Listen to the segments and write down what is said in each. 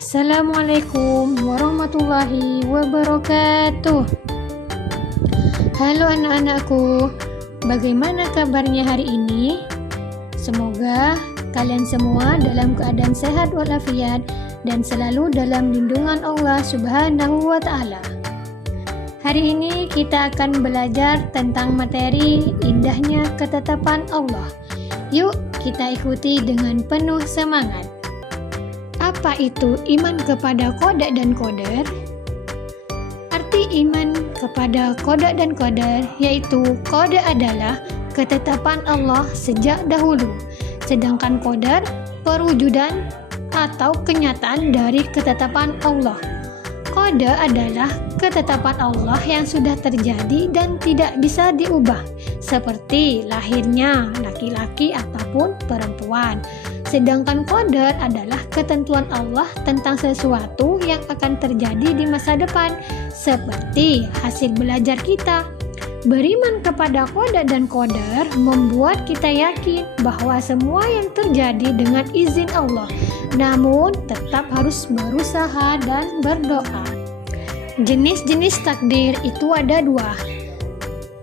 Assalamualaikum warahmatullahi wabarakatuh. Halo anak-anakku, bagaimana kabarnya hari ini? Semoga kalian semua dalam keadaan sehat walafiat dan selalu dalam lindungan Allah Subhanahu wa Ta'ala. Hari ini kita akan belajar tentang materi indahnya ketetapan Allah. Yuk kita ikuti dengan penuh semangat. Apa itu iman kepada qada dan qadar? Arti iman kepada qada dan qadar yaitu qada adalah ketetapan Allah sejak dahulu, sedangkan qadar perwujudan atau kenyataan dari ketetapan Allah. Qada adalah ketetapan Allah yang sudah terjadi dan tidak bisa diubah, seperti lahirnya laki-laki ataupun perempuan. Sedangkan qadar adalah ketentuan Allah tentang sesuatu yang akan terjadi di masa depan, seperti hasil belajar kita. Beriman kepada qada dan qadar membuat kita yakin bahwa semua yang terjadi dengan izin Allah, namun tetap harus berusaha dan berdoa. Jenis-jenis takdir itu ada dua,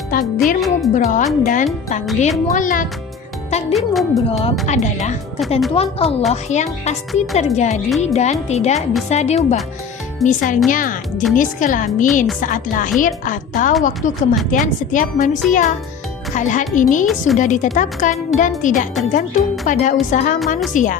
takdir mubrom dan takdir muallak. Takdir mubrom adalah ketentuan Allah yang pasti terjadi dan tidak bisa diubah. Misalnya, jenis kelamin saat lahir atau waktu kematian setiap manusia. Hal-hal ini sudah ditetapkan dan tidak tergantung pada usaha manusia.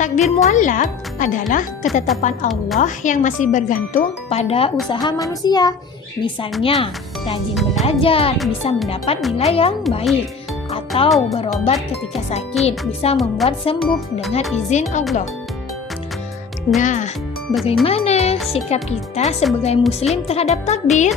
Takdir muallak adalah ketetapan Allah yang masih bergantung pada usaha manusia. Misalnya, rajin belajar bisa mendapat nilai yang baik, atau berobat ketika sakit bisa membuat sembuh dengan izin Allah. Nah, bagaimana sikap kita sebagai muslim terhadap takdir?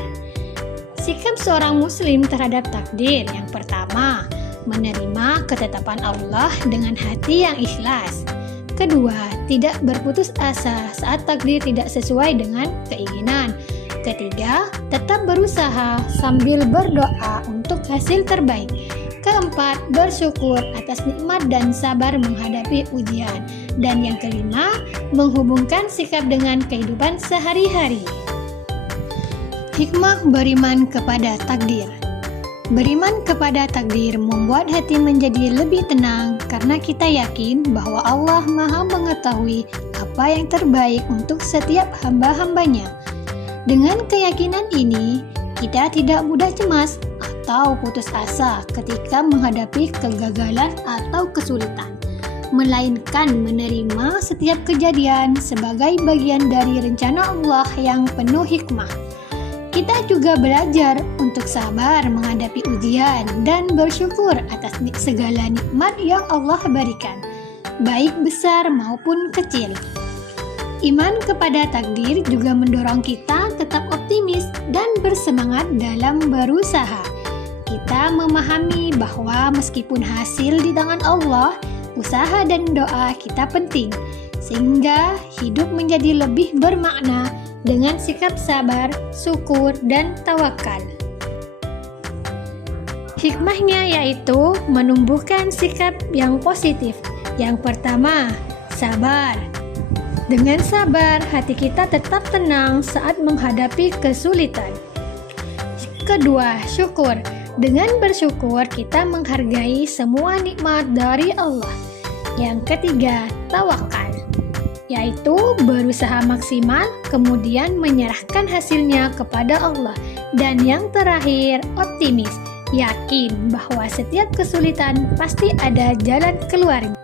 Sikap seorang muslim terhadap takdir yang pertama, menerima ketetapan Allah dengan hati yang ikhlas. Kedua, tidak berputus asa saat takdir tidak sesuai dengan keinginan. Ketiga, tetap berusaha sambil berdoa untuk hasil terbaik. Keempat, bersyukur atas nikmat dan sabar menghadapi ujian. Dan yang kelima, menghubungkan sikap dengan kehidupan sehari-hari. Hikmah beriman kepada takdir. Beriman kepada takdir membuat hati menjadi lebih tenang karena kita yakin bahwa Allah Maha mengetahui apa yang terbaik untuk setiap hamba-hambanya. Dengan keyakinan ini, kita tidak mudah cemas atau putus asa ketika menghadapi kegagalan atau kesulitan, melainkan menerima setiap kejadian sebagai bagian dari rencana Allah yang penuh hikmah. Kita juga belajar untuk sabar menghadapi ujian dan bersyukur atas segala nikmat yang Allah berikan, baik besar maupun kecil. Iman kepada takdir juga mendorong kita tetap optimis dan bersemangat dalam berusaha. Kita memahami bahwa meskipun hasil di tangan Allah, usaha dan doa kita penting, sehingga hidup menjadi lebih bermakna dengan sikap sabar, syukur, dan tawakal. Hikmahnya yaitu menumbuhkan sikap yang positif. Yang pertama, sabar. Dengan sabar, hati kita tetap tenang saat menghadapi kesulitan. Kedua, syukur. Dengan bersyukur, kita menghargai semua nikmat dari Allah. Yang ketiga, tawakal, yaitu berusaha maksimal, kemudian menyerahkan hasilnya kepada Allah. Dan yang terakhir, optimis, yakin bahwa setiap kesulitan pasti ada jalan keluarnya.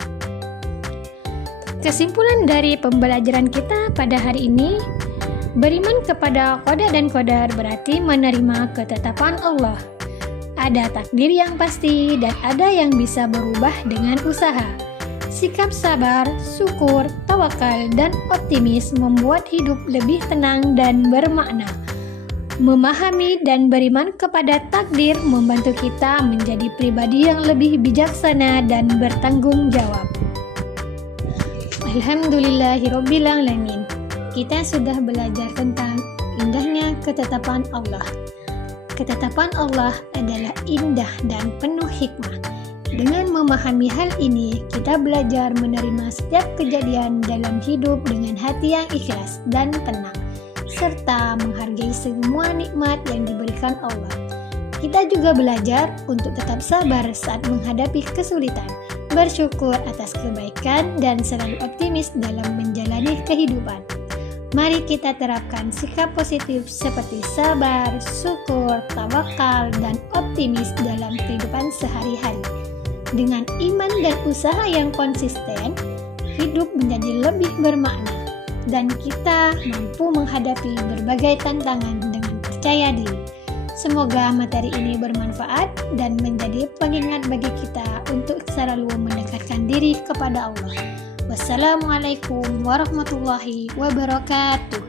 Kesimpulan dari pembelajaran kita pada hari ini, beriman kepada qada dan qadar berarti menerima ketetapan Allah. Ada takdir yang pasti dan ada yang bisa berubah dengan usaha. Sikap sabar, syukur, tawakal, dan optimis membuat hidup lebih tenang dan bermakna. Memahami dan beriman kepada takdir membantu kita menjadi pribadi yang lebih bijaksana dan bertanggung jawab. Alhamdulillahirobbilalamin. Kita sudah belajar tentang indahnya ketetapan Allah. Ketetapan Allah adalah indah dan penuh hikmah. Dengan memahami hal ini, kita belajar menerima setiap kejadian dalam hidup dengan hati yang ikhlas dan tenang, serta menghargai semua nikmat yang diberikan Allah. Kita juga belajar untuk tetap sabar saat menghadapi kesulitan, bersyukur atas kebaikan, dan selalu optimis dalam menjalani kehidupan. Mari kita terapkan sikap positif seperti sabar, syukur, tawakal, dan optimis dalam kehidupan sehari-hari. Dengan iman dan usaha yang konsisten, hidup menjadi lebih bermakna, dan kita mampu menghadapi berbagai tantangan dengan percaya diri. Semoga materi ini bermanfaat dan menjadi pengingat bagi kita untuk selalu mendekatkan diri kepada Allah. Wassalamualaikum warahmatullahi wabarakatuh.